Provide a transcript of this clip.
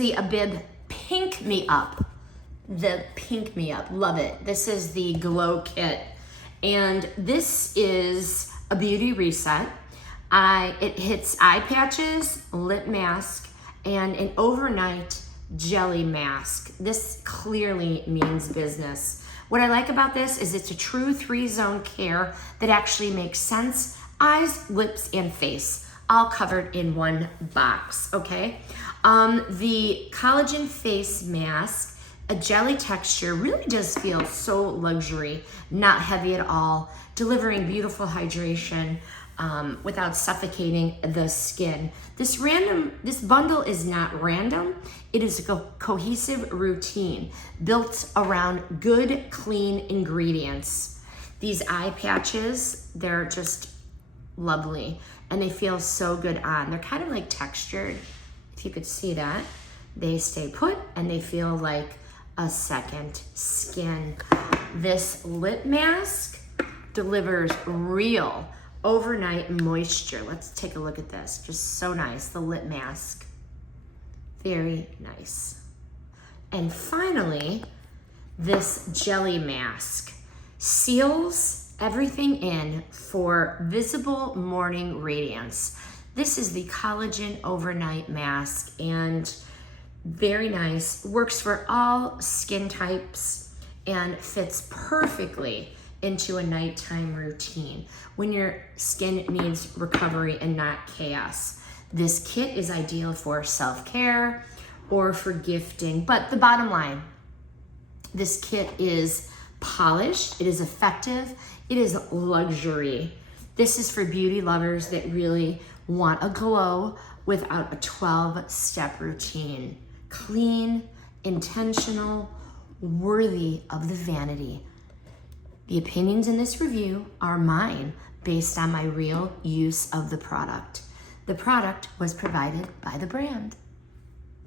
the Abib Pink Me Up. The Pink Me Up, love it. This is the Glow Kit. And this is a beauty reset. It hits eye patches, lip mask, and an overnight jelly mask. This clearly means business. What I like about this is it's a true 3-zone care that actually makes sense. Eyes, lips, and face, all covered in one box, okay? The collagen face mask, a jelly texture, really does feel so luxury, not heavy at all, delivering beautiful hydration without suffocating the skin. This bundle is not random. It is a cohesive routine built around good, clean ingredients. These eye patches, they're just lovely and they feel so good on. They're kind of like textured, if you could see that. They stay put and they feel like a second skin. This lip mask delivers real overnight moisture. Let's take a look at this. Just so nice, the lip mask. Very nice. And finally, this jelly mask seals everything in for visible morning radiance. This is the collagen overnight mask and very nice, works for all skin types and fits perfectly into a nighttime routine when your skin needs recovery and not chaos. This kit is ideal for self-care or for gifting, but the bottom line, this kit is polished, it is effective, it is luxury. This is for beauty lovers that really want a glow without a 12-step routine. Clean, intentional, worthy of the vanity. The opinions in this review are mine based on my real use of the product. The product was provided by the brand.